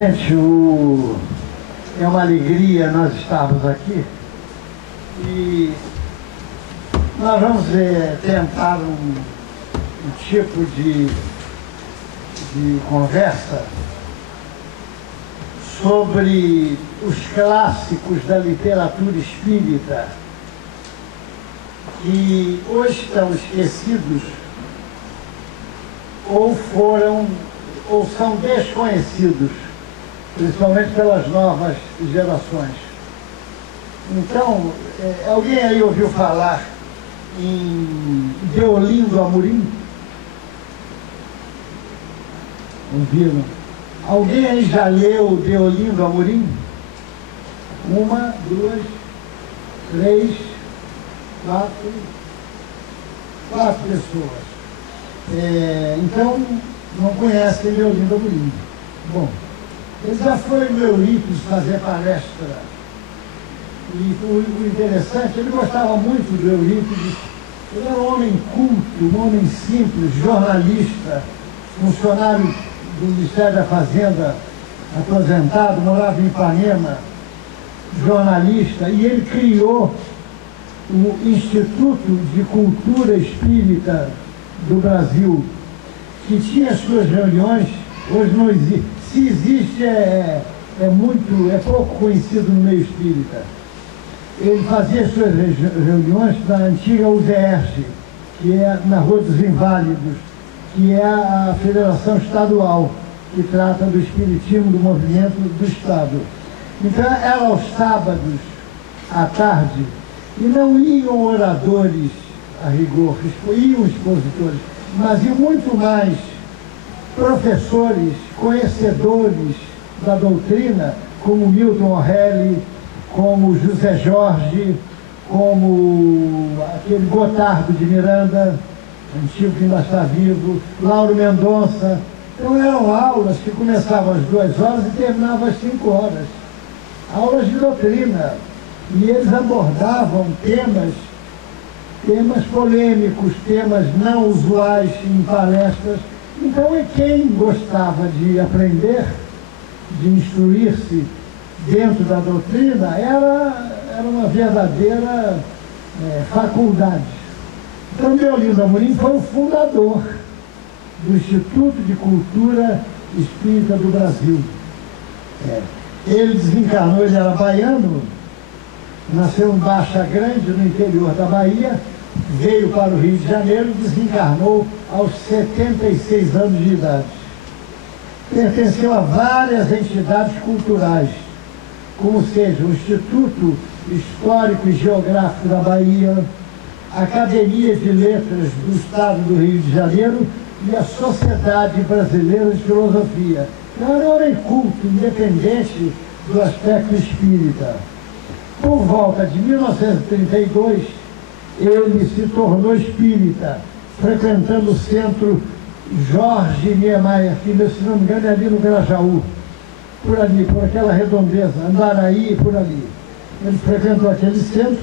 Gente, é uma alegria nós estarmos aqui e nós vamos tentar um tipo de conversa sobre os clássicos da literatura espírita que hoje estão esquecidos ou são desconhecidos, principalmente pelas novas gerações. Então, alguém aí ouviu falar em Deolindo Amorim? Ouviram? Alguém aí já leu Deolindo Amorim? 1, 2, 3, 4 pessoas. Então, não conhecem Deolindo Amorim. Bom, ele já foi no Eurípides fazer palestra. E o interessante, ele gostava muito do Eurípides. Ele era um homem culto, um homem simples, jornalista, funcionário do Ministério da Fazenda, aposentado, morava em Ipanema, jornalista, e ele criou o Instituto de Cultura Espírita do Brasil, que tinha suas reuniões. Hoje não existe. Se existe, é pouco conhecido no meio espírita. Ele fazia suas reuniões na antiga UDERJ, que é na Rua dos Inválidos, que é a federação estadual que trata do espiritismo do movimento do Estado. Então era aos sábados, à tarde, e não iam oradores a rigor, iam expositores, mas iam muito mais professores, conhecedores da doutrina, como Milton O'Reilly, como José Jorge, como aquele Gotardo de Miranda, antigo que ainda está vivo, Lauro Mendonça. Então eram aulas que começavam às 2 horas e terminavam às 5 horas. Aulas de doutrina. E eles abordavam temas polêmicos, temas não usuais em palestras. Então, quem gostava de aprender, de instruir-se dentro da doutrina, era uma verdadeira faculdade. Então, Deolindo Amorim foi o fundador do Instituto de Cultura Espírita do Brasil. Ele desencarnou, ele era baiano, nasceu em Baixa Grande, no interior da Bahia, veio para o Rio de Janeiro e desencarnou aos 76 anos de idade. Pertenceu a várias entidades culturais, como seja o Instituto Histórico e Geográfico da Bahia, a Academia de Letras do Estado do Rio de Janeiro e a Sociedade Brasileira de Filosofia. Então era um homem culto, independente do aspecto espírita. Por volta de 1932, ele se tornou espírita, frequentando o centro Jorge Niemeyer, que, se não me engano, é ali no Grajaú, por ali, por aquela redondeza, Andaraí e por ali. Ele frequentou aquele centro,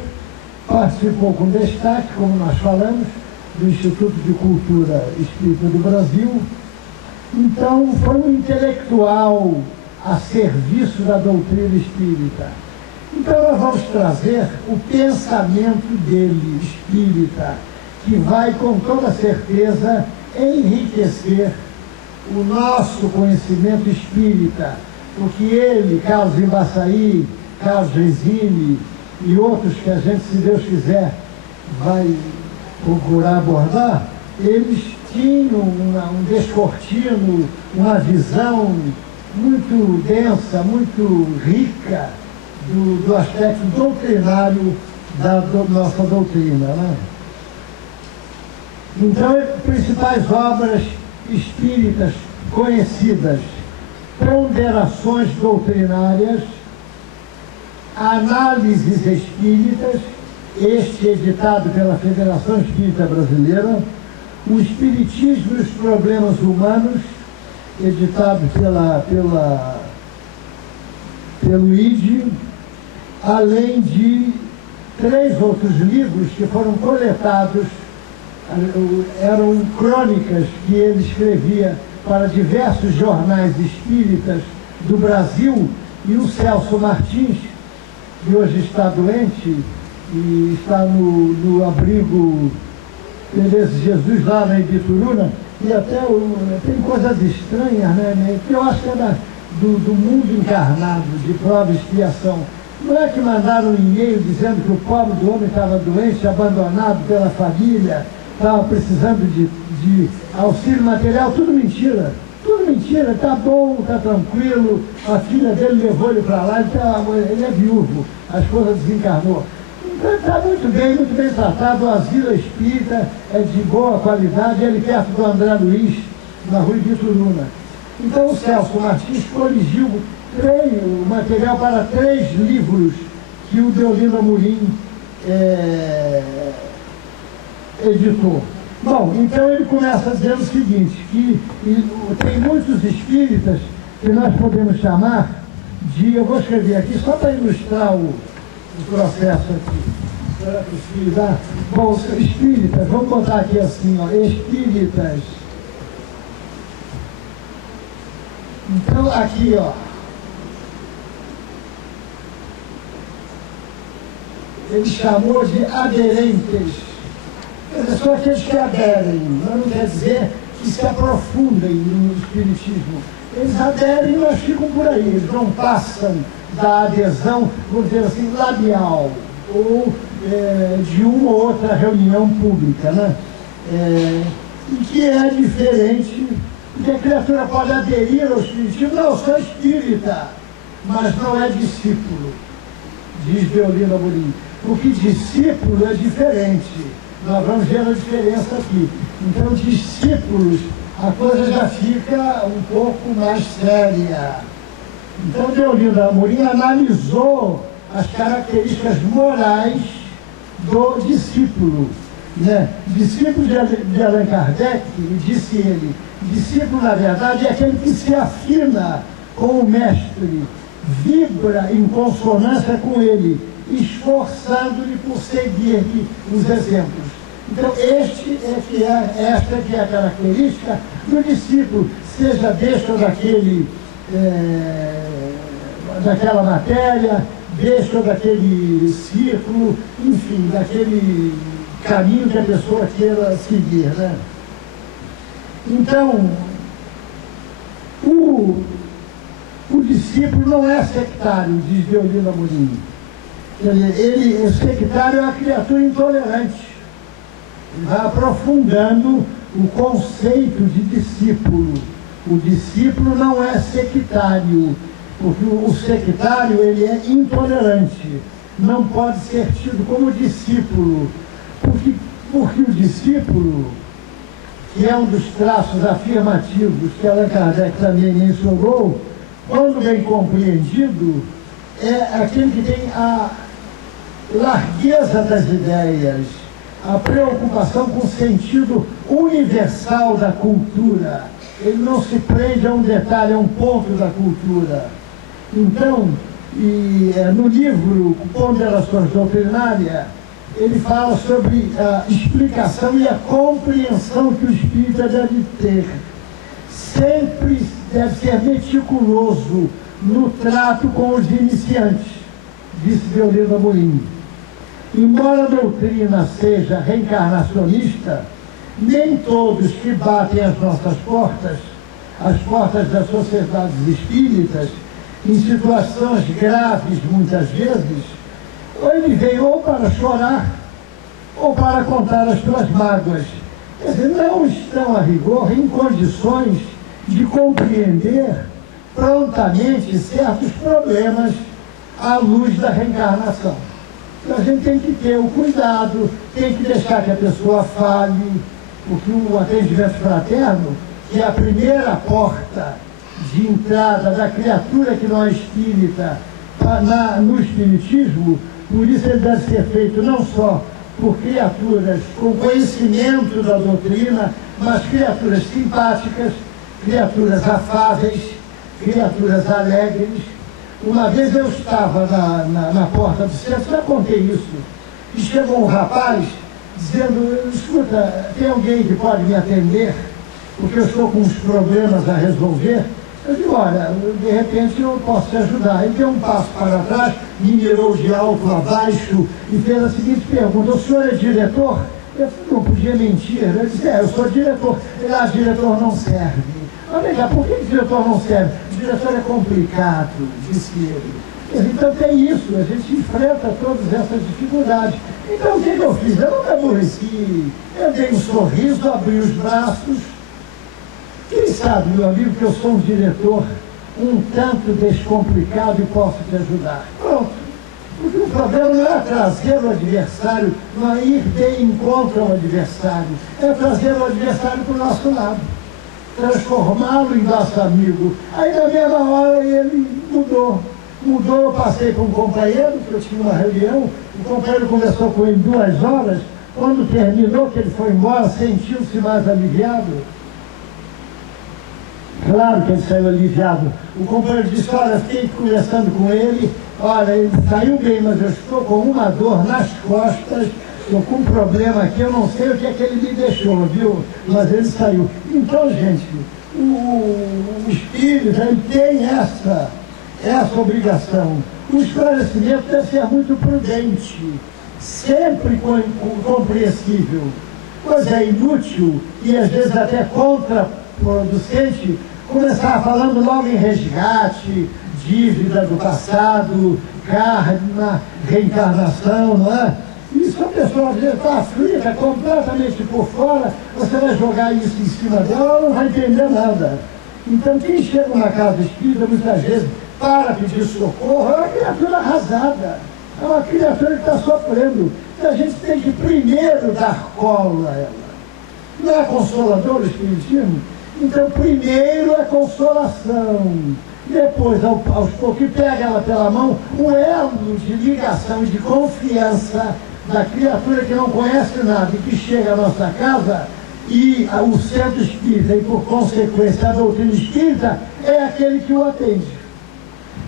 participou com destaque, como nós falamos, do Instituto de Cultura Espírita do Brasil. Então, foi um intelectual a serviço da doutrina espírita. Então nós vamos trazer o pensamento dele, espírita, que vai com toda certeza enriquecer o nosso conhecimento espírita, porque ele, Carlos Embaçaí, Carlos Resine e outros que a gente, se Deus quiser, vai procurar abordar, eles tinham um descortino, uma visão muito densa, muito rica do aspecto doutrinário da nossa doutrina, né? Então, principais obras espíritas conhecidas: Ponderações Doutrinárias, Análises Espíritas, este editado pela Federação Espírita Brasileira, O Espiritismo e os Problemas Humanos, editado pelo ID, além de 3 outros livros que foram coletados, eram crônicas que ele escrevia para diversos jornais espíritas do Brasil, e o Celso Martins, que hoje está doente e está no abrigo Tereza Jesus, lá na Ibituruna, e até tem coisas estranhas, né? Que eu acho que é do mundo encarnado, de prova e expiação. Não é que mandaram um e-mail dizendo que o pobre do homem estava doente, abandonado pela família, estava precisando de auxílio material? Tudo mentira. Tudo mentira. Está bom, está tranquilo, a filha dele levou ele para lá, ele é viúvo, a esposa desencarnou. Então está muito bem tratado, o asilo espírita é de boa qualidade, ele perto do André Luiz, na rua Ibituruna. Então o Celso Martins coligiu o material para 3 livros que o Deolinda Amorim editou. Bom, então ele começa dizendo o seguinte, que tem muitos espíritas que nós podemos chamar de, eu vou escrever aqui só para ilustrar o processo aqui. Será que o espírito dá? Bom, espíritas, vamos botar aqui assim, ó, espíritas. Então, aqui, ó. Ele chamou de aderentes. Quer dizer, são aqueles que aderem, mas não quer dizer que se aprofundem no espiritismo. Eles aderem, mas ficam por aí, eles não passam da adesão, vamos dizer assim, labial, ou de uma ou outra reunião pública, né? E que é diferente, que a criatura pode aderir ao espiritismo. Não, eu sou espírita, mas não é discípulo, diz Deolinda Amorim. Porque discípulo é diferente. Nós vamos ver a diferença aqui. Então, discípulos, a coisa já fica um pouco mais séria. Então, Deolinda Amorim analisou as características morais do discípulo. Né? Discípulo de Allan Kardec, disse ele, discípulo, na verdade, é aquele que se afina com o mestre, vibra em consonância com ele, esforçando-lhe por seguir-lhe os exemplos. Então, esta que é a característica do discípulo, seja deste ou daquela matéria, deste ou daquele círculo, enfim, daquele caminho que a pessoa queira seguir, né? Então, o discípulo não é sectário, diz Deolinda Amorim. O sectário é uma criatura intolerante. Ele vai aprofundando o conceito de discípulo. O discípulo não é sectário, porque o sectário ele é intolerante. Não pode ser tido como discípulo, porque o discípulo, que é um dos traços afirmativos que Allan Kardec também mencionou, quando bem compreendido, é aquele que tem a largueza das ideias, a preocupação com o sentido universal da cultura. Ele não se prende a um detalhe, a um ponto da cultura. Então, no livro Ponderações Doutrinárias, ele fala sobre a explicação e a compreensão que o espírita deve ter. Sempre deve ser meticuloso no trato com os iniciantes, disse Deolinda Amorim. Embora a doutrina seja reencarnacionista, nem todos que batem as nossas portas, as portas das sociedades espíritas, em situações graves muitas vezes, ou ele vem ou para chorar, ou para contar as suas mágoas. Quer dizer, não estão a rigor em condições de compreender prontamente certos problemas à luz da reencarnação. Então a gente tem que ter o cuidado, tem que deixar que a pessoa fale, porque o atendimento fraterno, que é a primeira porta de entrada da criatura que não é espírita no espiritismo, por isso ele deve ser feito não só por criaturas com conhecimento da doutrina, mas criaturas simpáticas, criaturas afáveis, criaturas alegres. Uma vez eu estava na porta do centro, já contei isso, e chegou um rapaz dizendo: escuta, tem alguém que pode me atender? Porque eu estou com uns problemas a resolver. Eu digo, olha, de repente eu posso te ajudar. Ele deu um passo para trás, me mirou de alto a baixo e fez a seguinte pergunta: o senhor é diretor? Eu não podia mentir. Eu disse, eu sou diretor. Ele, diretor não serve. Olha cá, por que diretor não serve? O diretor é complicado, disse ele. Então tem isso, a gente enfrenta todas essas dificuldades. Então o que eu fiz? Eu não me aborreci, eu dei um sorriso, abri os braços. Quem sabe, meu amigo, que eu sou um diretor um tanto descomplicado e posso te ajudar. Pronto. Porque o problema não é trazer o adversário, não é ir de encontro ao adversário, é trazer o adversário para o nosso lado, transformá-lo em nosso amigo. Aí na mesma hora ele mudou, eu passei para um companheiro, que eu tinha uma reunião, o companheiro conversou com ele 2 horas, quando terminou, que ele foi embora, sentiu-se mais aliviado. Claro que ele saiu aliviado. O companheiro disse, olha, fiquei conversando com ele, olha, ele saiu bem, mas eu estou com uma dor nas costas, estou com um problema aqui, eu não sei o que é que ele me deixou, viu? Mas ele saiu. Então, gente, o espírito, ele tem essa obrigação. O esclarecimento deve ser muito prudente, sempre compreensível. Pois é inútil e às vezes até contraproducente começar falando logo em resgate, dívida do passado, karma, reencarnação, não é? E se a pessoa está aflita, completamente por fora, você vai jogar isso em cima dela, ela não vai entender nada. Então quem chega na casa espírita, muitas vezes, para pedir socorro, é uma criatura arrasada, é uma criatura que está sofrendo. E a gente tem que primeiro dar colo a ela. Não é consolador o espiritismo? Então primeiro é consolação. Depois, aos poucos, pega ela pela mão, o elo de ligação e de confiança da criatura que não conhece nada e que chega à nossa casa, e o centro espírita, e por consequência a doutrina espírita, é aquele que o atende.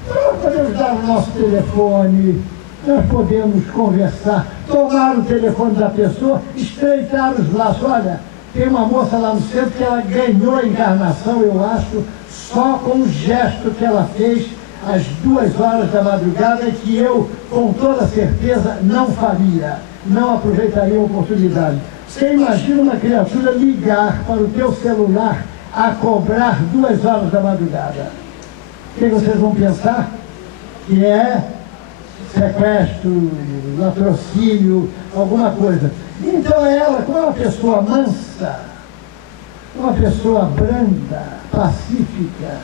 Então nós podemos dar o nosso telefone, nós podemos conversar, tomar o telefone da pessoa, estreitar os laços. Olha, tem uma moça lá no centro que ela ganhou a encarnação, eu acho, só com o gesto que ela fez às 2 horas da madrugada, que eu, com toda certeza, não faria, não aproveitaria a oportunidade. Você imagina uma criatura ligar para o teu celular a cobrar 2 horas da madrugada? O que vocês vão pensar? Que é sequestro, latrocínio, alguma coisa. Então ela, como é uma pessoa mansa, uma pessoa branda, pacífica,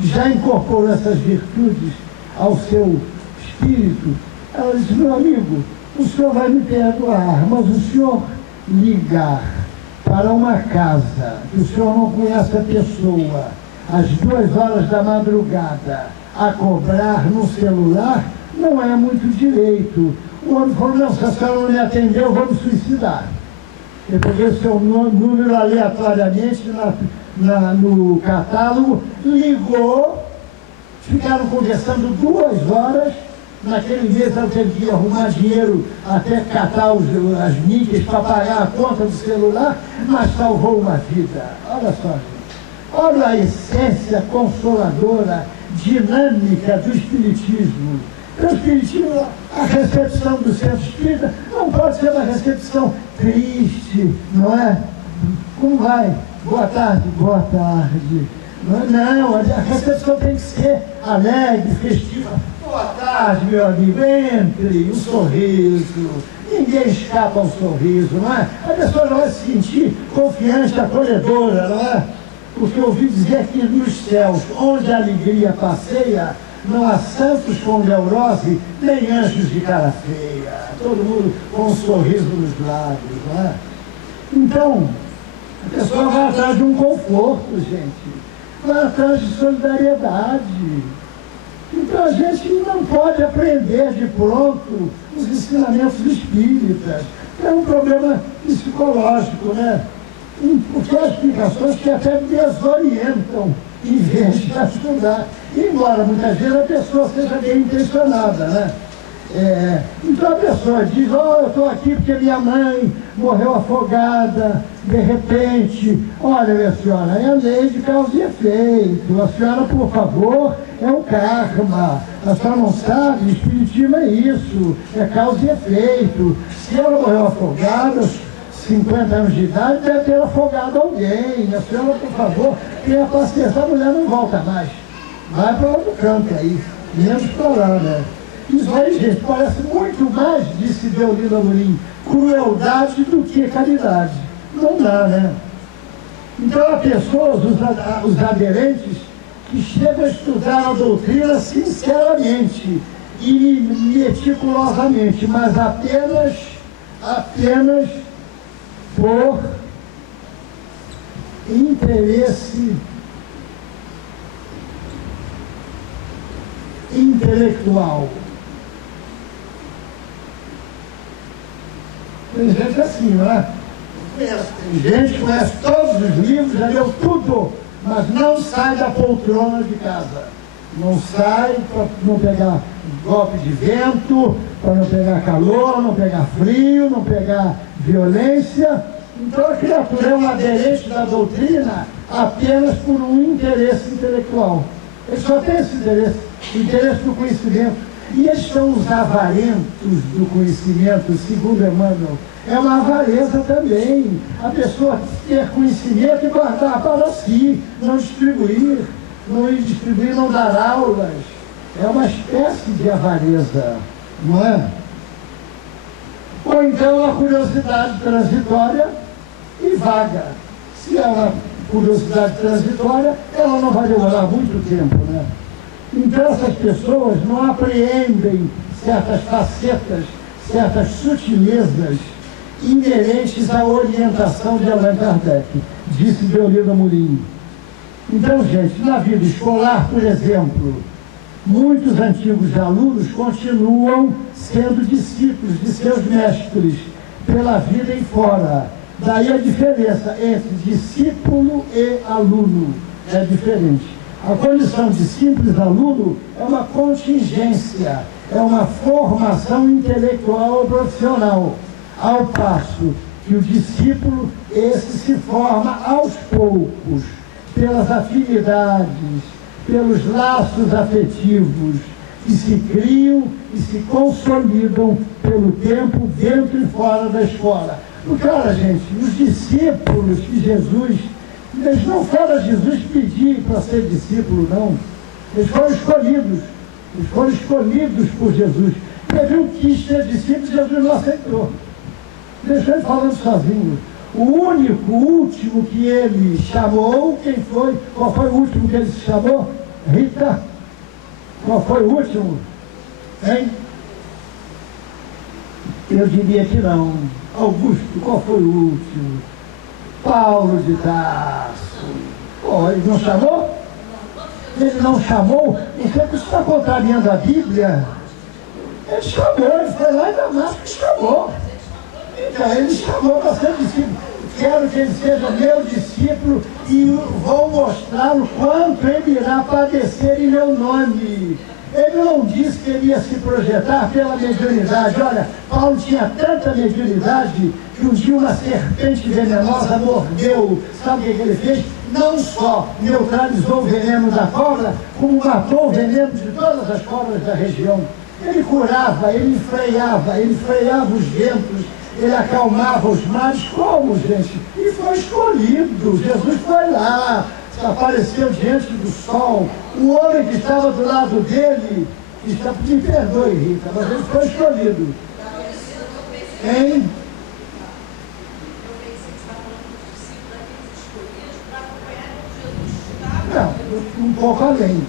já incorporou essas virtudes ao seu espírito, ela disse, meu amigo, o senhor vai me perdoar, mas o senhor ligar para uma casa que o senhor não conhece a pessoa, às 2 horas da madrugada, a cobrar no celular, não é muito direito. O homem falou, não, se a senhora não me atendeu, eu vou me suicidar. Eu peguei o seu número aleatoriamente no catálogo, ligou, ficaram conversando 2 horas. Naquele mês ela teve que arrumar dinheiro até catar as níqueis para pagar a conta do celular, mas salvou uma vida. Olha só, gente. Olha a essência consoladora, dinâmica do espiritismo. O espiritismo, a recepção do centro espírita não pode ser uma recepção triste, não é? Como vai? Boa tarde, boa tarde. Não, a recepção tem que ser alegre, festiva. Boa tarde, meu amigo, entre, um sorriso. Ninguém escapa ao sorriso, não é? A pessoa já vai se sentir confiante, acolhedora, não é? Porque eu ouvi dizer que nos céus, onde a alegria passeia, não há santos com neurose, nem anjos de cara feia. Todo mundo com um sorriso nos lábios, não é? Então, a pessoa vai atrás de um conforto, gente. Vai atrás de solidariedade. Então a gente não pode aprender de pronto os ensinamentos espíritas. É um problema psicológico, né? Porque há explicações que até desorientam em vez de ajudar. Embora muitas vezes a pessoa seja bem intencionada, né? Então a pessoa diz, eu estou aqui porque minha mãe morreu afogada, de repente. Olha, minha senhora, é a lei de causa e efeito. A senhora, por favor, é o karma. A senhora não sabe, espiritismo é isso, é causa e efeito. Se ela morreu afogada, 50 anos de idade, deve ter afogado alguém. A senhora, por favor, tenha paciência, a mulher não volta mais. Vai para outro canto aí, menos para lá, né? Isso aí, gente, parece muito mais, disse Deolino Amorim, crueldade do que caridade. Não dá, né? Então há pessoas, os aderentes, que chegam a estudar a doutrina sinceramente e meticulosamente, mas apenas por interesse intelectual. Tem gente assim, não é? Tem gente que conhece todos os livros, já leu tudo, mas não sai da poltrona de casa. Não sai para não pegar golpe de vento, para não pegar calor, não pegar frio, não pegar violência. Então a criatura é um aderente da doutrina apenas por um interesse intelectual. Ele só tem esse interesse, o interesse do conhecimento. E eles são os avarentos do conhecimento, segundo Emmanuel. É uma avareza também. A pessoa ter conhecimento e guardar para si, não distribuir, não dar aulas. É uma espécie de avareza, não é? Ou então a curiosidade transitória e vaga. Se é uma curiosidade transitória, ela não vai demorar muito tempo, né? Então essas pessoas não apreendem certas facetas, certas sutilezas inerentes à orientação de Allan Kardec, disse Deolino Amorim. Então, gente, na vida escolar, por exemplo, muitos antigos alunos continuam sendo discípulos de seus mestres pela vida e fora. Daí a diferença entre discípulo e aluno é diferente. A condição de simples aluno é uma contingência, é uma formação intelectual ou profissional, ao passo que o discípulo, esse se forma aos poucos, pelas afinidades, pelos laços afetivos, que se criam e se consolidam pelo tempo dentro e fora da escola. Porque, olha, gente, os discípulos que Jesus, eles não foram a Jesus pedir para ser discípulo, não. Eles foram escolhidos. Eles foram escolhidos por Jesus. Teve um que quis ser discípulo, Jesus não aceitou. Deixou ele falando sozinho. O único, o último que ele chamou, quem foi? Qual foi o último que ele se chamou? Rita? Qual foi o último? Hein? Eu diria que não. Augusto, qual foi o último? Paulo de Tarso. Oh, ele não chamou? Ele não chamou? Você está contrariando a Bíblia? Ele chamou, ele foi lá em Damasco e chamou. Então, ele chamou para ser discípulo. Quero que ele seja meu discípulo e vou mostrar-lhe quanto ele irá padecer em meu nome. Ele não disse que ele ia se projetar pela mediunidade. Olha, Paulo tinha tanta mediunidade que um dia uma serpente venenosa mordeu. Sabe o que ele fez? Não só neutralizou o veneno da cobra, como matou o veneno de todas as cobras da região. Ele curava, ele freava os ventos, ele acalmava os mares. Como, gente? E foi escolhido. Jesus foi lá, apareceu diante do sol. O homem que estava do lado dele, me perdoe, Rita, mas ele foi escolhido. Hein? Não, um pouco além,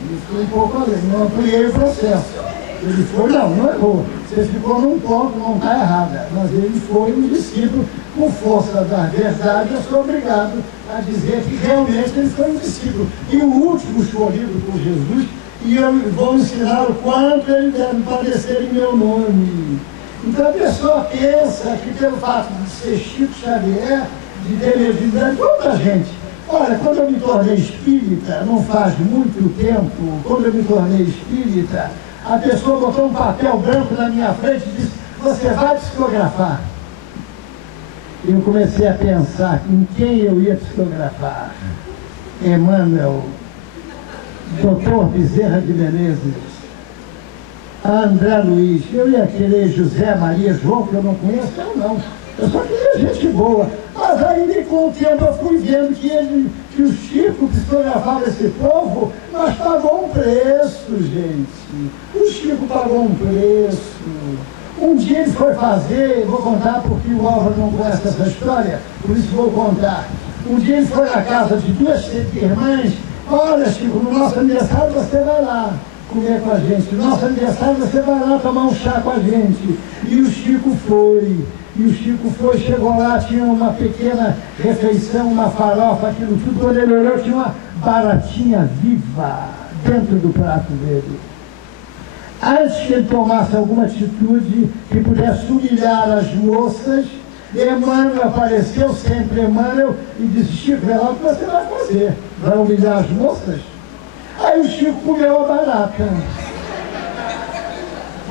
não ampliei o processo. Ele foi, não errou. Você ficou num ponto, não está errada. Mas ele foi um discípulo, com força da verdade, eu sou obrigado a dizer que realmente ele foi um discípulo. E o último escolhido por Jesus, e eu vou ensinar o quanto ele deve padecer em meu nome. Então a pessoa pensa que pelo fato de ser Chico Xavier, de ter mediunidade, toda gente. Olha, quando eu me tornei espírita, não faz muito tempo, quando eu me tornei espírita, a pessoa botou um papel branco na minha frente e disse: você vai psicografar. Eu comecei a pensar em quem eu ia psicografar. Emmanuel, Dr. Bezerra de Menezes, André Luiz. Eu ia querer José Maria João, que eu não conheço, não. Eu só queria gente boa. Mas aí, com o tempo, eu fui vendo que o Chico psicografava esse povo, mas pagou um preço, gente. O Chico pagou um preço. Um dia ele foi fazer, vou contar porque o Álvaro não conhece essa história, por isso vou contar. Um dia ele foi na casa de duas irmãs. Olha, Chico, no nosso aniversário você vai lá comer com a gente. No nosso aniversário você vai lá tomar um chá com a gente. E o Chico foi. Chegou lá, tinha uma pequena refeição, uma farofa, aquilo tudo. Quando ele olhou, tinha uma baratinha viva dentro do prato dele. Antes que ele tomasse alguma atitude que pudesse humilhar as moças, Emmanuel apareceu, sempre Emmanuel, e disse: Chico, vê lá o que você vai fazer. Vai humilhar as moças? Aí o Chico comeu a barata.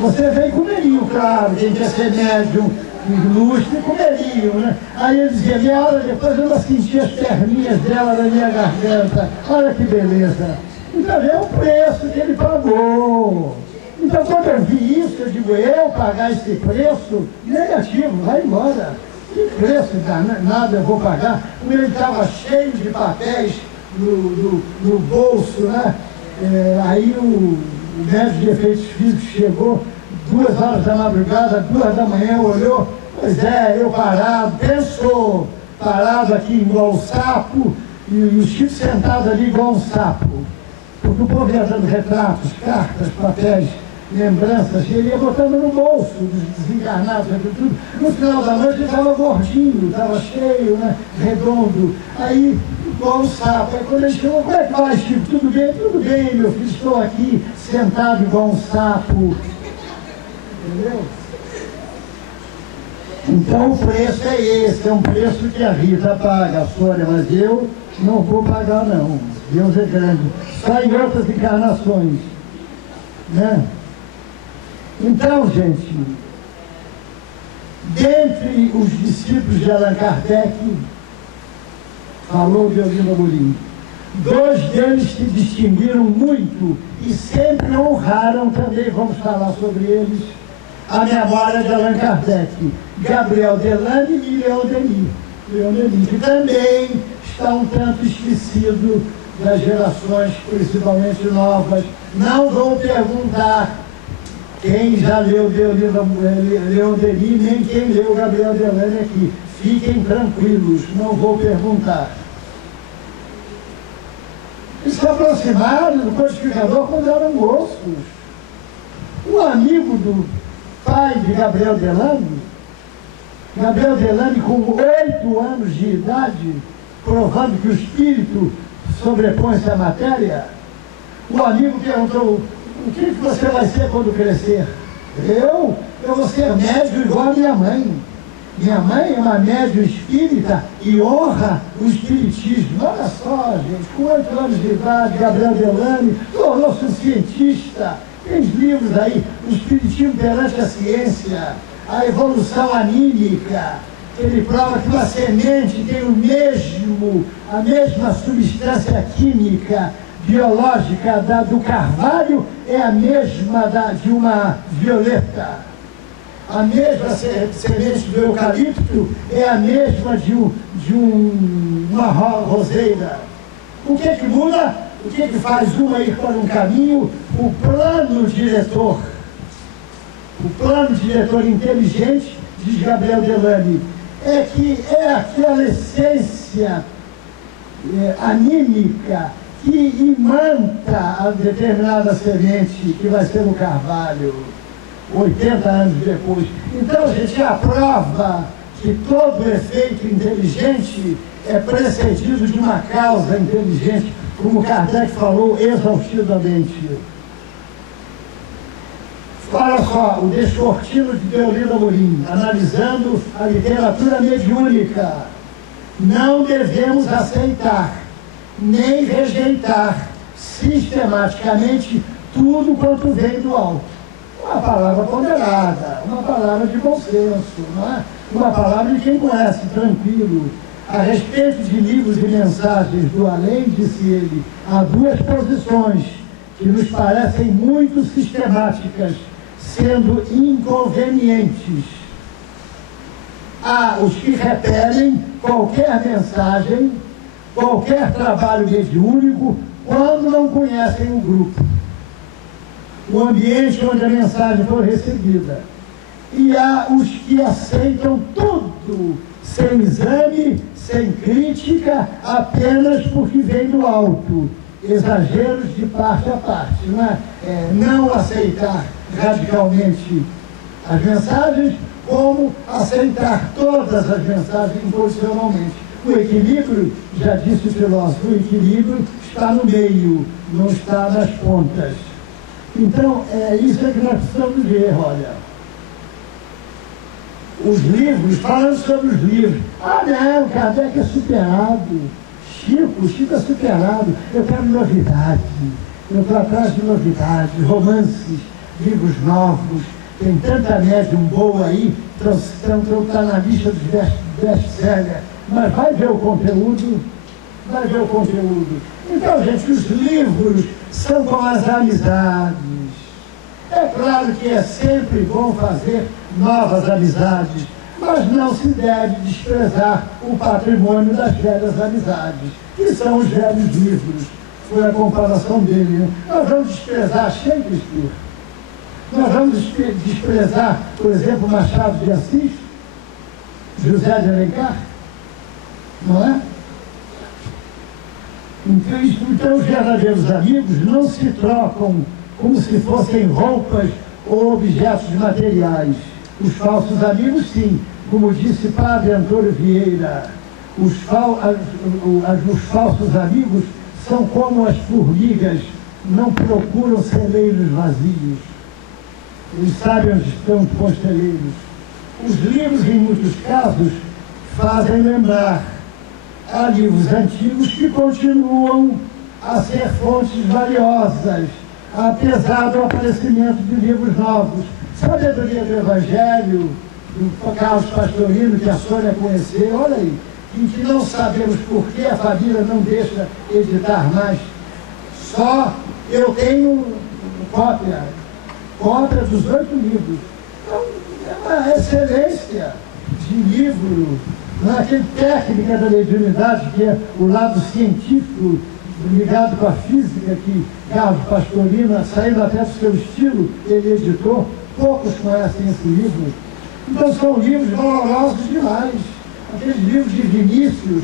Você vem comerinho, claro, quem quer ser médium ilustre, comerinho, né? Aí ele dizia: meia hora depois eu não senti as perninhas dela na minha garganta. Olha que beleza. Então é o preço que ele pagou. Então, quando eu vi isso, eu digo: eu pagar esse preço negativo, vai embora. Que preço nada eu vou pagar? Como ele estava cheio de papéis no bolso, né? Aí o médico de efeitos físicos chegou 2 horas da madrugada, 2 da manhã, olhou. Pois é, eu parado, pensou, parado aqui igual um sapo, e o Chico sentado ali igual um sapo. Porque o povo ia dando retratos, cartas, papéis, lembranças, ele ia botando no bolso, desencarnado, tudo. No final da noite ele estava gordinho, estava cheio, né, redondo. Aí, igual um sapo. Aí quando ele chegou: como é que vai, Chico? Tudo bem? Tudo bem, meu filho, estou aqui sentado igual um sapo. Entendeu? Então o preço é esse, é um preço que a Rita paga, a Sônia, mas eu não vou pagar não. Deus é grande. Só em outras encarnações, né? Então, gente, dentre os discípulos de Allan Kardec, falou Deolinda Molim, 2 deles se distinguiram muito e sempre honraram, também vamos falar sobre eles, a memória de Allan Kardec: Gabriel Delany e Leon Denis, que também está um tanto esquecido das gerações, principalmente novas. Não vou perguntar quem já leu Leon Denis, nem quem leu Gabriel Delany aqui. Fiquem tranquilos, não vou perguntar. Eles se aproximaram do codificador quando eram moços. Um amigo do pai de Gabriel Delany, com 8 anos de idade, provando que o espírito sobrepõe-se à matéria, o amigo perguntou: o que você vai ser quando crescer? Eu vou ser médium igual a minha mãe. Minha mãe é uma médium espírita e honra o espiritismo. Olha só, gente, com 8 anos de idade, Gabriel Delany tornou-se um cientista. Tem livros aí: o espiritismo perante a ciência, a evolução anímica. Ele prova que uma semente tem a mesma substância química, biológica do carvalho, é a mesma de uma violeta. A mesma semente do eucalipto é a mesma de uma roseira. O que que muda? O que que faz uma ir para um caminho? O plano diretor. O plano diretor inteligente, diz Gabriel Delany, é que é aquela essência anímica que imanta a determinada semente que vai ser no carvalho 80 anos depois. Então, gente, a prova que todo efeito inteligente é precedido de uma causa inteligente, como Kardec falou exaustivamente. Olha só, o Descortino de Deolinda Molim, analisando a literatura mediúnica: não devemos aceitar nem rejeitar sistematicamente tudo quanto vem do alto. Uma palavra ponderada, uma palavra de bom senso, não é? Uma palavra de quem conhece, tranquilo. A respeito de livros e mensagens do além, disse ele, há duas posições que nos parecem muito sistemáticas, sendo inconvenientes. Há os que repelem qualquer mensagem, qualquer trabalho mediúnico, quando não conhecem o grupo, o ambiente onde a mensagem foi recebida. E há os que aceitam tudo, sem exame, sem crítica, apenas porque vem do alto. Exageros de parte a parte, não é? Não aceitar radicalmente as mensagens, como aceitar todas as mensagens incondicionalmente. O equilíbrio, já disse o filósofo, o equilíbrio está no meio, não está nas pontas. Então, isso é que nós precisamos ver, olha. Os livros, falando sobre os livros. Ah, não, Kardec é superado. Chico é superado. Eu quero novidade. Eu estou atrás de novidades, romances, livros novos. Tem tanta médium boa aí, está na lista dos best-sellers. Mas vai ver o conteúdo, vai ver o conteúdo. Então, gente, os livros são como as amizades. É claro que é sempre bom fazer novas amizades, mas não se deve desprezar o patrimônio das velhas amizades, que são os velhos livros. Foi a comparação dele, né? Nós vamos desprezar Shakespeare, nós vamos desprezar, por exemplo, Machado de Assis, José de Alencar, não é? Então, os verdadeiros amigos não se trocam como se fossem roupas ou objetos materiais. Os falsos amigos, sim, como disse Padre Antônio Vieira, os falsos amigos são como as formigas, não procuram celeiros vazios. Eles sabem onde estão os conselheiros. Os livros, em muitos casos, fazem lembrar. Há livros antigos que continuam a ser fontes valiosas, apesar do aparecimento de livros novos. Sabedoria do Evangelho, do Carlos Pastorino, que a Sônia conheceu, olha aí, em que não sabemos por que a família não deixa editar mais. Só eu tenho cópia dos 8 livros. Então, é uma excelência de livro, não é? Aquele técnica da mediunidade, que é o lado científico, ligado com a física, que Carlos Pastorino, saindo até do seu estilo, ele editou. Poucos conhecem esse livro. Então são livros valorosos demais. Aqueles livros de Vinícius,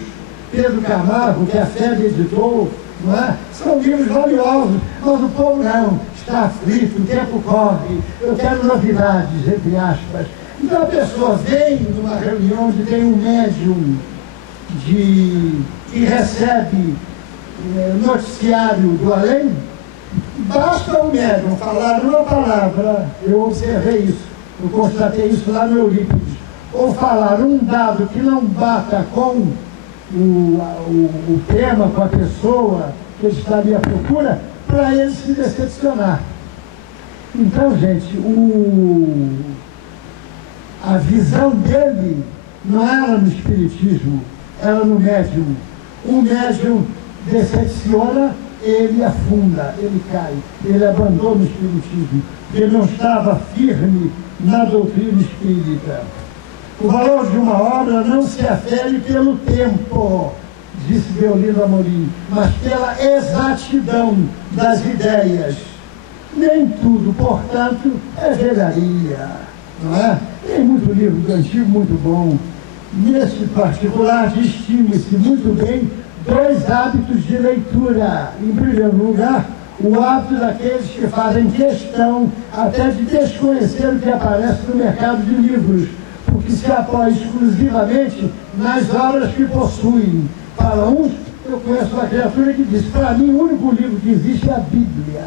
Pedro Camargo, que a FEB editou, não é? São livros valiosos, mas o povo não, está aflito, o tempo corre, eu quero novidades, entre aspas. Então a pessoa vem numa reunião onde tem um médium que recebe noticiário do além, basta o médium falar uma palavra, eu observei isso, eu constatei isso lá no Eurípides, ou falar um dado que não bata com o tema, com a pessoa que ele está ali à procura, para ele se decepcionar. Então, gente, a visão dele não era no espiritismo, era no médium. O médium decepciona, ele afunda, ele cai, ele abandona o espiritismo. Ele não estava firme na doutrina espírita. O valor de uma obra não se afere pelo tempo, disse Deolindo Amorim, mas pela exatidão das ideias. Nem tudo, portanto, é velharia, não é? Tem muito livro antigo, muito bom. Nesse particular, distingue-se muito bem 2 hábitos de leitura. Em primeiro lugar, o hábito daqueles que fazem questão até de desconhecer o que aparece no mercado de livros, porque se apoia exclusivamente nas obras que possuem. Para uns, eu conheço uma criatura que diz, para mim o único livro que existe é a Bíblia.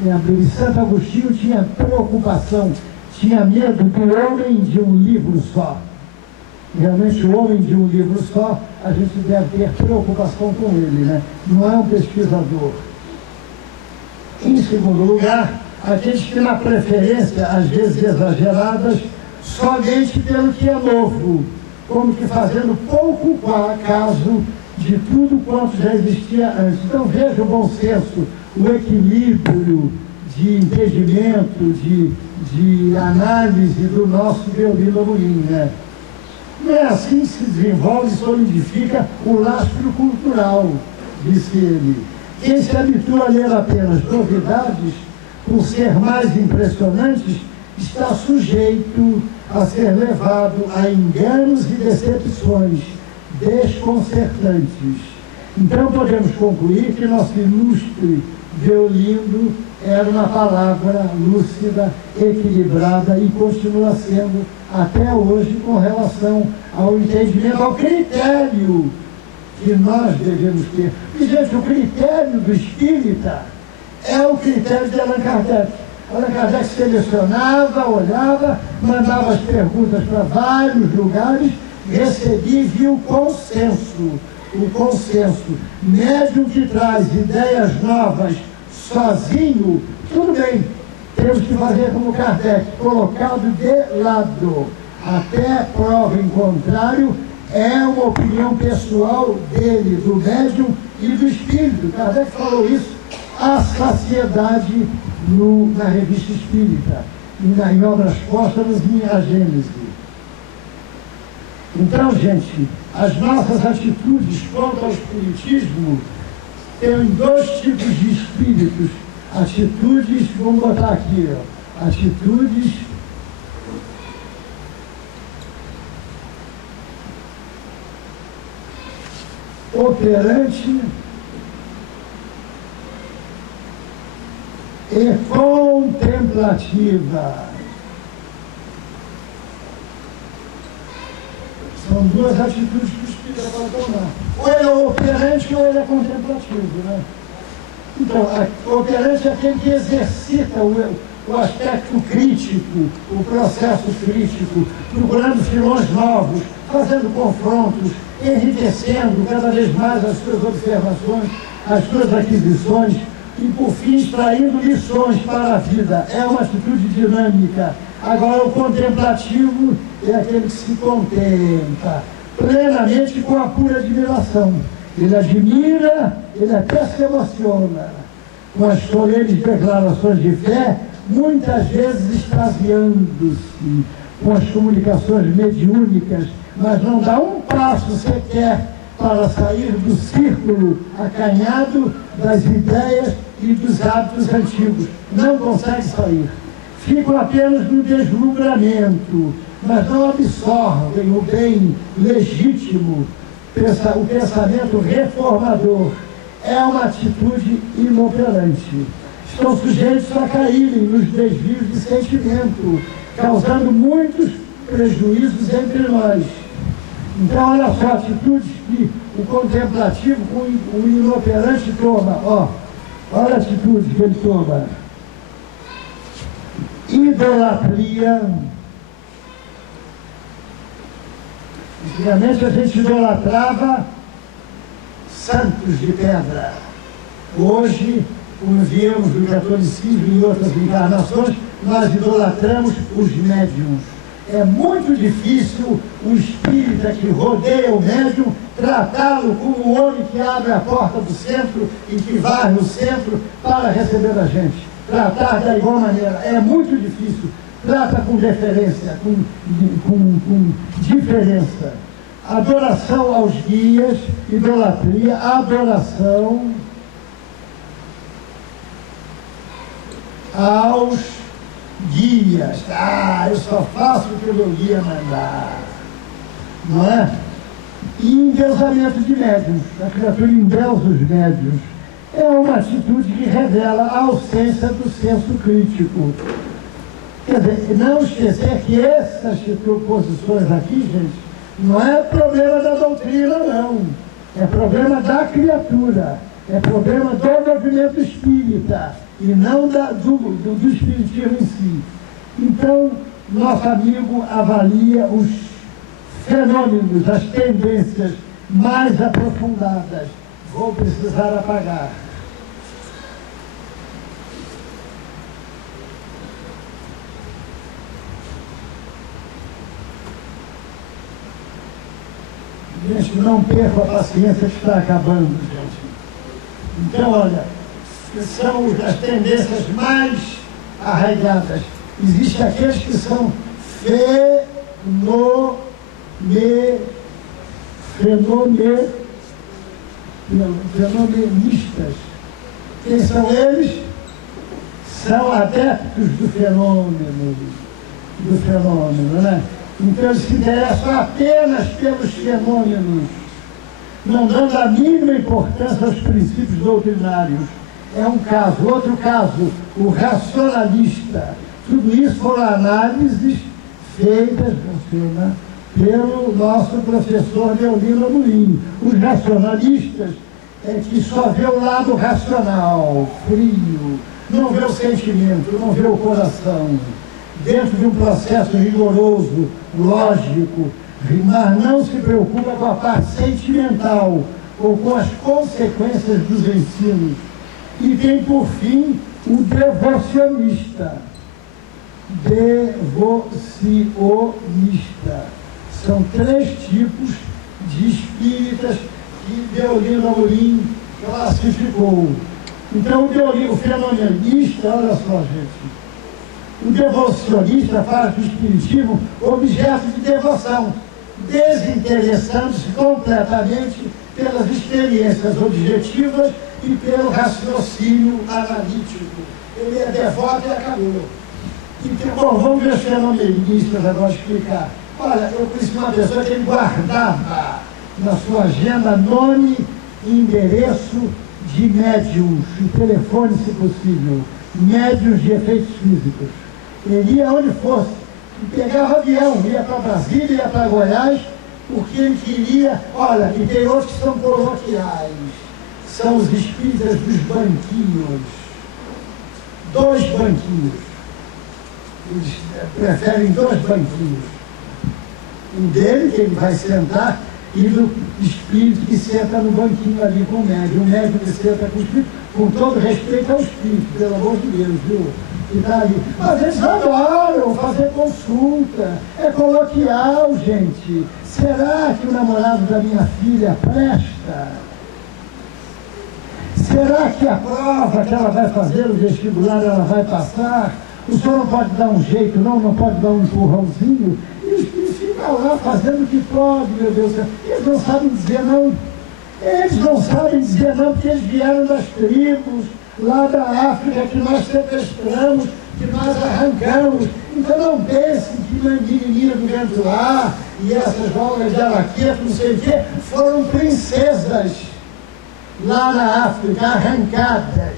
A Bíblia. Santo Agostinho tinha preocupação, tinha medo do homem de um livro só. Realmente o homem de um livro só, a gente deve ter preocupação com ele, né? Não é um pesquisador. Em segundo lugar, aqueles que na preferência, às vezes exageradas, somente pelo que é novo, como que fazendo pouco caso de tudo quanto já existia antes. Então veja o bom senso, o equilíbrio de entendimento, de análise do nosso Deolino Amorim, né? Não é assim que se desenvolve e solidifica o lastro cultural, disse ele. Quem se habitua a ler apenas novidades, por ser mais impressionantes, está sujeito a ser levado a enganos e decepções desconcertantes. Então podemos concluir que nosso ilustre Deolindo era uma palavra lúcida, equilibrada e continua sendo até hoje com relação ao entendimento, ao critério que nós devemos ter. E, gente, o critério do espírita é o critério de Allan Kardec. Allan Kardec selecionava, olhava, mandava as perguntas para vários lugares, recebia e via o consenso. O consenso. Médium que traz ideias novas sozinho, tudo bem. Temos que fazer como Kardec, colocado de lado. Até prova em contrário, é uma opinião pessoal dele, do médium e do espírito. Kardec falou isso à saciedade na Revista Espírita, em Obras Póstumas e A Gênese. Então, gente, as nossas atitudes contra o espiritismo têm dois tipos de espíritos. Atitudes, vamos botar aqui, ó, atitudes operante e contemplativa. São duas atitudes que o espírito pode tomar. Ou ele é operante ou ele é contemplativo, né? Então, o operante é aquele que exercita o aspecto crítico, o processo crítico, procurando filões novos, fazendo confrontos, enriquecendo cada vez mais as suas observações, as suas aquisições e, por fim, extraindo lições para a vida. É uma atitude dinâmica. Agora, o contemplativo é aquele que se contempla plenamente com a pura admiração. Ele admira, ele até se emociona com as solenes declarações de fé, muitas vezes extasiando-se com as comunicações mediúnicas, mas não dá um passo sequer para sair do círculo acanhado das ideias e dos hábitos antigos. Não consegue sair. Ficam apenas no deslumbramento, mas não absorvem o bem legítimo, o pensamento reformador. É uma atitude inoperante. Estão sujeitos a caírem nos desvios de sentimento, causando muitos prejuízos entre nós. Então, olha só, atitudes que o contemplativo, o inoperante toma. Olha a atitude que ele toma. Idolatria. Antigamente a gente idolatrava santos de pedra. Hoje, como viemos do catolicismo e outras encarnações, nós idolatramos os médiuns. É muito difícil o espírita que rodeia o médium tratá-lo como o homem que abre a porta do centro e que varre o centro para receber a gente. Tratar da igual maneira é muito difícil. Trata com deferência, com diferença. Adoração aos guias, idolatria, adoração aos guias. Eu só faço o que o meu guia mandar. Não é? E endeusamento de médiuns. A criatura endeusa os médiuns. É uma atitude que revela a ausência do senso crítico. Quer dizer, não esquecer que essas posições aqui, gente, não é problema da doutrina, não. É problema da criatura. É problema do movimento espírita e não do espiritismo em si. Então, nosso amigo avalia os fenômenos, as tendências mais aprofundadas. Vou precisar apagar. Gente, não perca a paciência que está acabando, gente. Então, olha, são as tendências mais arraigadas. Existem aqueles que são fenomenistas. Quem são eles? São adeptos do fenômeno, né? Então eles se interessam apenas pelos fenômenos, não dando a mínima importância aos princípios doutrinários. É um caso. Outro caso, o racionalista. Tudo isso foram análises feitas, né, pelo nosso professor Deolino Amorim. Os racionalistas é que só vê o lado racional, frio, não vê o sentimento, não vê o coração. Dentro de um processo rigoroso, lógico, mas não se preocupa com a parte sentimental ou com as consequências dos ensinos. E tem, por fim, o devocionista. São 3 tipos de espíritas que Deolino Amorim classificou. Então, o fenomenista, olha só, gente, o devocionista faz do espiritismo objeto de devoção, desinteressando-se completamente pelas experiências objetivas e pelo raciocínio analítico. Ele é devoto e acabou. Então, bom, vamos ver os fenomenistas agora explicar. Olha, eu conheci uma pessoa que ele guardava na sua agenda nome e endereço de médiums, e telefone, se possível, médiums de efeitos físicos. Ele ia onde fosse, e pegava avião, ia para Brasília, ia para Goiás, porque ele queria, olha, e tem outros que são coloquiais, são os espíritas dos banquinhos, 2 banquinhos, eles preferem 2 banquinhos, um dele que ele vai sentar, e do espírito que senta no banquinho ali com o médium que senta com o espírito, com todo respeito ao espírito, pelo amor de Deus, viu? Que está ali. Mas eles adoram fazer consulta, é coloquial, gente. Será que o namorado da minha filha presta? Será que a prova que ela vai fazer, o vestibular, ela vai passar? O senhor não pode dar um jeito, não pode dar um empurrãozinho? E os espíritos ficam lá fazendo o que pode, meu Deus do céu. Eles não sabem dizer não. Eles não sabem dizer não, porque eles vieram das tribos, lá da África, que nós sequestramos, que nós arrancamos. Então não pensem que menina do vento lá, e essas bolas de araqueto, não sei o quê, foram princesas lá na África, arrancadas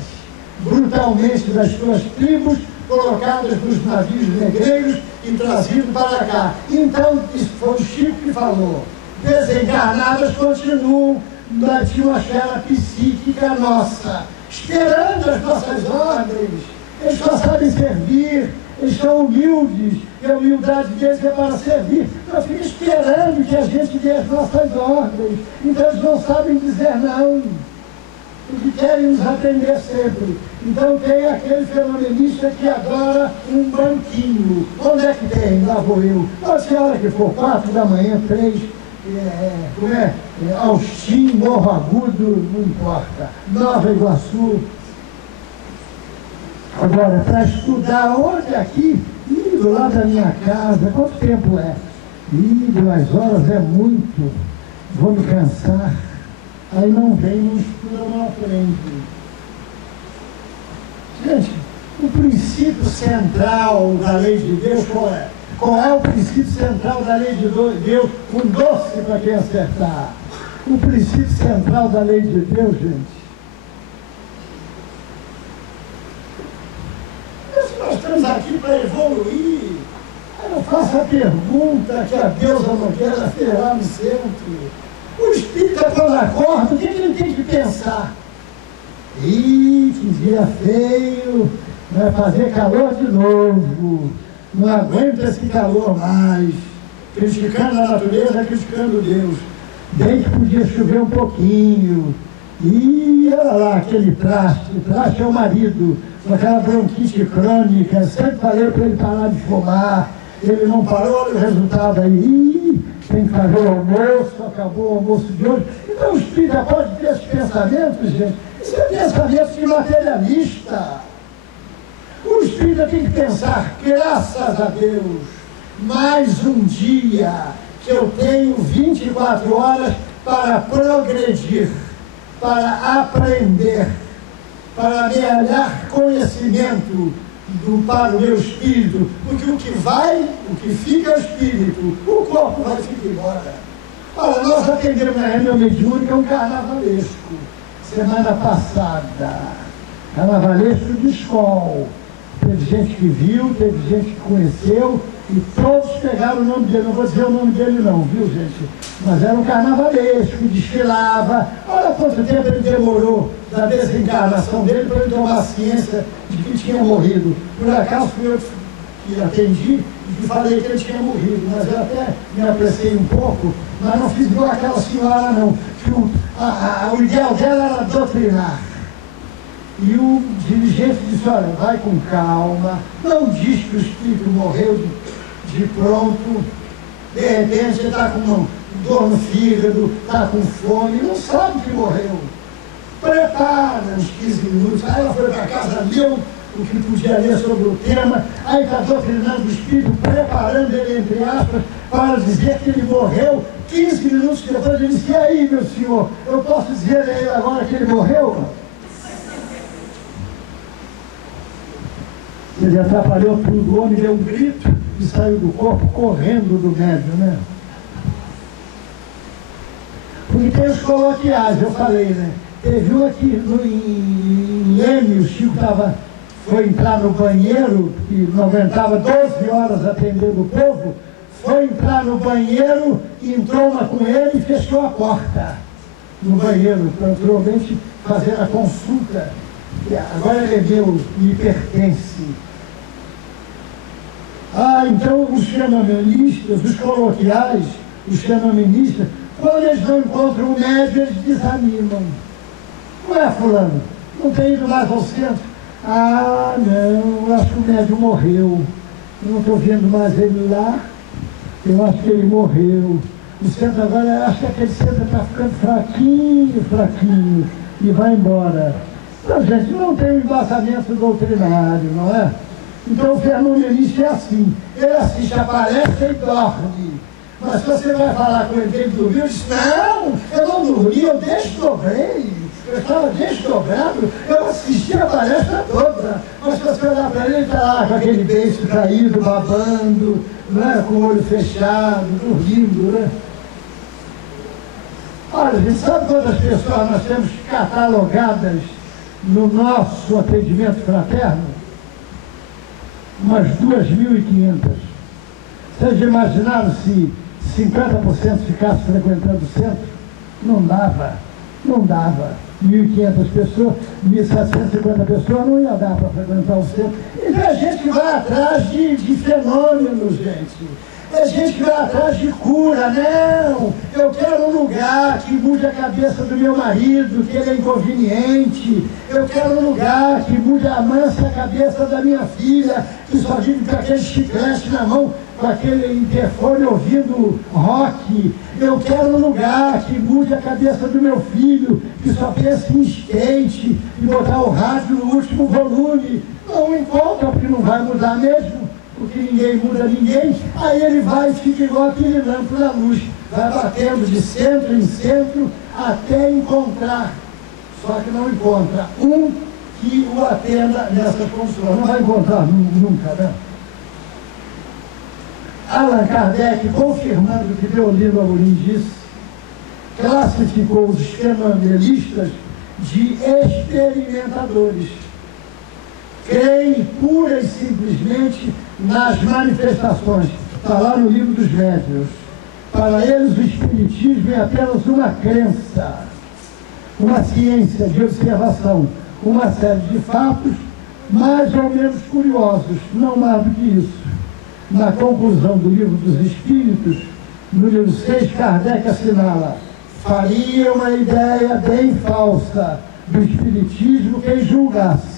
brutalmente das suas tribos, colocadas nos navios negreiros e trazidas para cá. Então, isso foi o Chico que falou. Desencarnadas continuam na atmosfera psíquica nossa, esperando as nossas ordens. Eles só sabem servir, eles são humildes, e a humildade deles é para servir. Nós ficamos esperando que a gente dê as nossas ordens. Então eles não sabem dizer não, porque querem nos atender sempre. Então tem aquele fenomenista que adora um banquinho. Onde é que tem? Lá vou eu. Pode ser a hora que for, 4 da manhã, 3, Austin, Morro Agudo, não importa, Nova Iguaçu. Agora, para estudar onde aqui, do lado da minha casa, quanto tempo é? 2 horas é muito, vou me cansar. Aí não vem, não estuda, não aprende. Gente, o princípio central da lei de Deus qual é? Qual é o princípio central da lei de Deus? Um doce para quem acertar. O princípio central da lei de Deus, gente. Nós estamos aqui para evoluir. Eu não faço a pergunta que a deusa Nogueira fez lá no centro. O espírito, quando acorda, o que ele tem que pensar? Que dia feio, vai fazer calor de novo. Não aguento esse calor mais. Criticando a natureza, criticando Deus. Bem que podia chover um pouquinho. Olha lá, aquele traste é o marido, com aquela bronquite crônica. Sempre falei para ele parar de fumar. Ele não parou, olha o resultado aí. tem que fazer o almoço, acabou o almoço de hoje. Então o espírita pode ter esses pensamentos, gente. Isso é pensamento de materialista. O espírita tem que pensar, graças a Deus, mais um dia que eu tenho 24 horas para progredir, para aprender, para melhorar conhecimento para o meu espírito, porque o que fica é o espírito, o corpo vai ficar embora. Olha, nós atendemos na reunião mediúnica um carnavalesco, semana passada, carnavalesco de escola. Teve gente que viu, teve gente que conheceu, e todos pegaram o nome dele. Não vou dizer o nome dele não, viu, gente? Mas era um carnavalesco, desfilava. Olha quanto tempo ele demorou da desencarnação dele para ele tomar ciência de que tinha morrido. Por acaso fui eu que atendi e que falei que ele tinha morrido, mas eu até me apressei um pouco, mas não fiz igual aquela senhora não, que o ideal dela era doutrinar. E o dirigente disse, olha, vai com calma, não diz que o espírito morreu de pronto, de repente ele está com dor no fígado, está com fome, não sabe que morreu. Prepara uns 15 minutos, aí ela foi para casa, leu o que podia ler sobre o tema, aí está doutrinando o espírito, preparando ele, entre aspas, para dizer que ele morreu. 15 minutos depois ele disse, e aí, meu senhor, eu posso dizer a ele agora que ele morreu? Ele atrapalhou tudo, o homem deu um grito e saiu do corpo correndo do médium, né? Porque tem os coloquiais, eu falei, né? Teve um aqui em Leme, o Chico foi entrar no banheiro, que não aguentava 12 horas atendendo o povo, foi entrar no banheiro, entrou uma com ele e fechou a porta no banheiro, naturalmente fazer a consulta. Agora ele é meu, me pertence. Então os fenomenistas, os coloquiais, os fenomenistas, quando eles não encontram o médium, eles desanimam. Não é, fulano? Não tem ido mais ao centro? Não, acho que o médium morreu. Eu não estou vendo mais ele lá. Eu acho que ele morreu. O centro agora, acho que aquele centro está ficando fraquinho, e vai embora. Então, gente, não tem um embasamento doutrinário, não é? Então o fenomenista é assim, ele assiste a palestra e dorme. Mas se você vai falar com ele que ele dormiu, ele diz, não, eu não dormi, eu desdobrei. Eu estava desdobrado, eu assisti a palestra toda. Mas se você olhar para ele, ele está lá com aquele beiço caído, babando, né, com o olho fechado, dormindo, né? Olha, a gente sabe quantas pessoas nós temos catalogadas no nosso atendimento fraterno? Umas 2.500. Vocês já imaginaram se 50% ficasse frequentando o centro? Não dava. 1.500 pessoas, 1.750 pessoas, não ia dar para frequentar o centro. Então a gente vai atrás de fenômenos, gente. É gente que vai atrás de cura. Não, eu quero um lugar que mude a cabeça do meu marido, que ele é inconveniente. Eu quero um lugar que mude a mansa cabeça da minha filha, que só vive com aquele chiclete na mão, com aquele interfone ouvindo rock. Eu quero um lugar que mude a cabeça do meu filho, que só pensa em skate e botar o rádio no último volume. Não encontra, porque não vai mudar mesmo. Porque ninguém muda ninguém, aí ele vai e fica igual aquele lampo da luz, vai batendo de centro em centro até encontrar, só que não encontra um que o atenda nessas condições, não vai encontrar nunca, né? Allan Kardec, confirmando o que Deolino Amorim disse, classificou os fenomenistas de experimentadores. Creem pura e simplesmente nas manifestações. Está lá no livro dos médiuns. Para eles o espiritismo é apenas uma crença, uma ciência de observação, uma série de fatos mais ou menos curiosos, não mais do que isso. Na conclusão do livro dos Espíritos, no livro 6, Kardec assinala: faria uma ideia bem falsa do espiritismo quem julgasse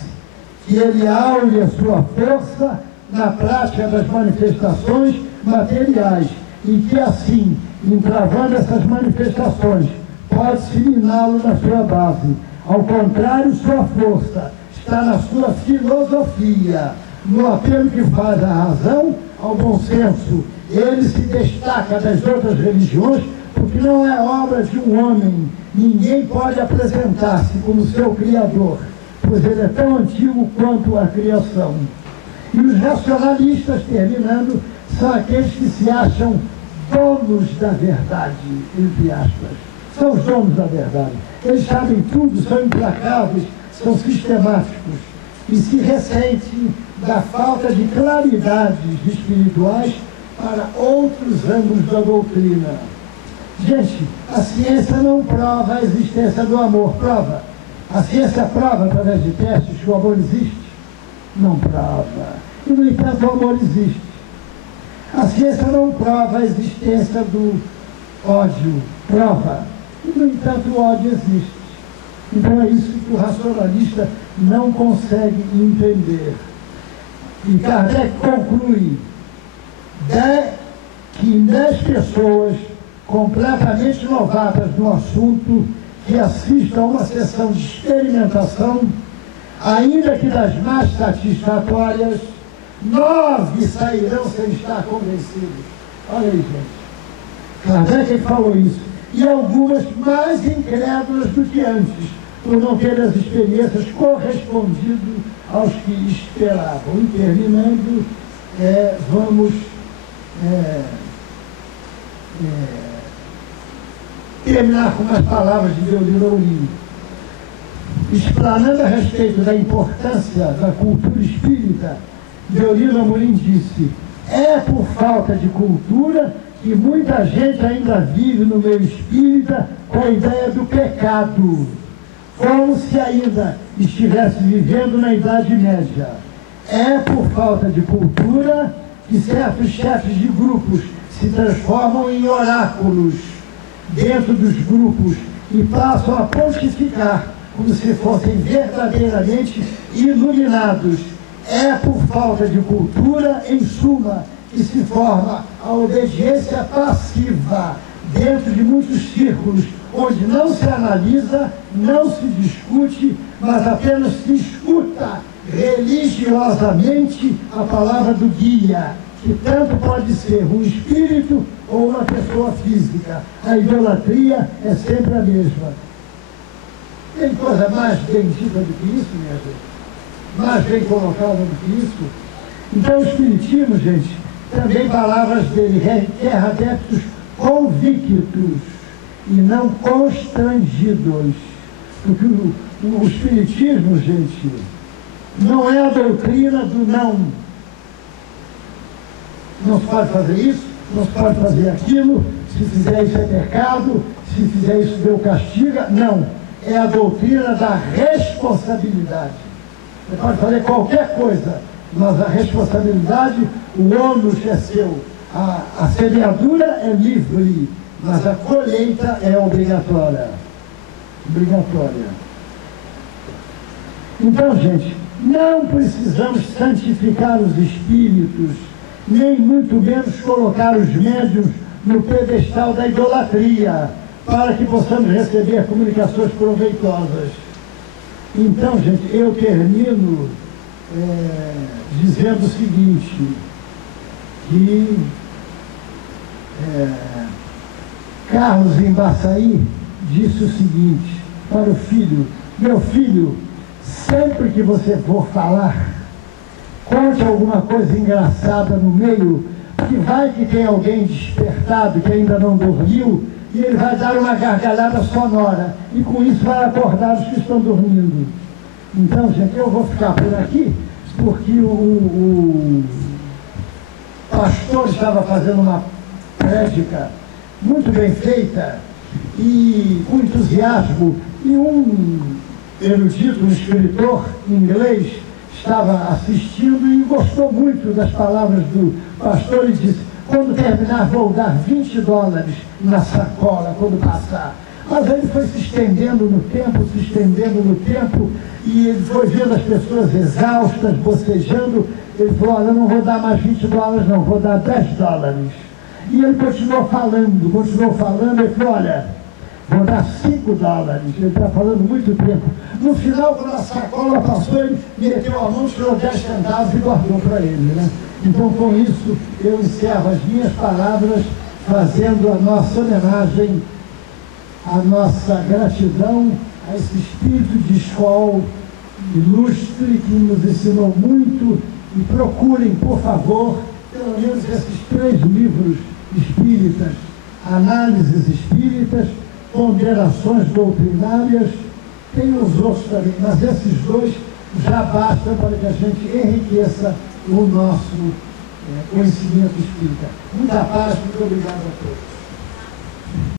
que ele aure a sua força na prática das manifestações materiais e que assim, entravando essas manifestações, pode-se miná-lo na sua base. Ao contrário, sua força está na sua filosofia, no apelo que faz à razão, ao bom senso. Ele se destaca das outras religiões porque não é obra de um homem. Ninguém pode apresentar-se como seu criador, pois ele é tão antigo quanto a criação. E os racionalistas, terminando, são aqueles que se acham donos da verdade, entre aspas. São os donos da verdade. Eles sabem tudo, são implacáveis, são sistemáticos e se ressentem da falta de claridades espirituais para outros ângulos da doutrina. Gente, a ciência não prova a existência do amor, prova. A ciência prova, através de testes, que o amor existe? Não prova. E, no entanto, o amor existe. A ciência não prova a existência do ódio, prova. E, no entanto, o ódio existe. Então é isso que o racionalista não consegue entender. E Kardec conclui que 10 pessoas completamente novatas no assunto que assistam a uma sessão de experimentação, ainda que das mais satisfatórias, 9 sairão sem estar convencidos. Olha aí, gente. Kardec falou isso. E algumas mais incrédulas do que antes, por não ter as experiências correspondido aos que esperavam. E terminando, vamos terminar com umas palavras de Deolino Amorim. Explanando a respeito da importância da cultura espírita, Deolino Amorim disse: é por falta de cultura que muita gente ainda vive no meio espírita com a ideia do pecado, como se ainda estivesse vivendo na Idade Média. É por falta de cultura que certos chefes de grupos se transformam em oráculos dentro dos grupos e passam a pontificar como se fossem verdadeiramente iluminados. É por falta de cultura, em suma, que se forma a obediência passiva dentro de muitos círculos, onde não se analisa, não se discute, mas apenas se escuta religiosamente a palavra do guia, que tanto pode ser um espírito ou uma pessoa física. A idolatria é sempre a mesma. Tem coisa mais bem dita do que isso, minha gente? Mais bem colocada do que isso? Então, o Espiritismo, gente, também palavras dele, requer adeptos convictos e não constrangidos. Porque o Espiritismo, gente, não é a doutrina do não. Não se pode fazer isso, não se pode fazer aquilo, se fizer isso é pecado, se fizer isso Deus castiga. Não. É a doutrina da responsabilidade. Você pode fazer qualquer coisa, mas a responsabilidade, o ônus é seu. A semeadura é livre, mas a colheita é obrigatória. Obrigatória. Então, gente, não precisamos santificar os espíritos, nem muito menos colocar os médiuns no pedestal da idolatria, para que possamos receber comunicações proveitosas. Então, gente, eu termino dizendo o seguinte, que Carlos Embaçaí disse o seguinte para o filho: meu filho, sempre que você for falar, conte alguma coisa engraçada no meio, que vai que tem alguém despertado que ainda não dormiu, e ele vai dar uma gargalhada sonora, e com isso vai acordar os que estão dormindo. Então, gente, eu vou ficar por aqui, porque o pastor estava fazendo uma prédica muito bem feita e com entusiasmo, e um erudito, um escritor inglês, estava assistindo e gostou muito das palavras do pastor e disse: quando terminar vou dar $20 na sacola quando passar. Mas ele foi se estendendo no tempo, e ele foi vendo as pessoas exaustas, bocejando. Ele falou: olha, eu não vou dar mais $20 não, vou dar $10. E ele continuou falando, ele falou, olha, vou dar $5. Ele está falando muito tempo. No final, quando a sacola passou, ele meteu a mão, tirou 10 centavos e guardou para ele, né? Então, com isso, eu encerro as minhas palavras fazendo a nossa homenagem, a nossa gratidão a esse espírito de escola ilustre que nos ensinou muito. E procurem, por favor, pelo menos esses 3 livros espíritas: Análises Espíritas, Ponderações Doutrinárias. Tem os outros também, mas esses 2 já bastam para que a gente enriqueça o nosso conhecimento espírita. Muita paz, muito obrigado a todos.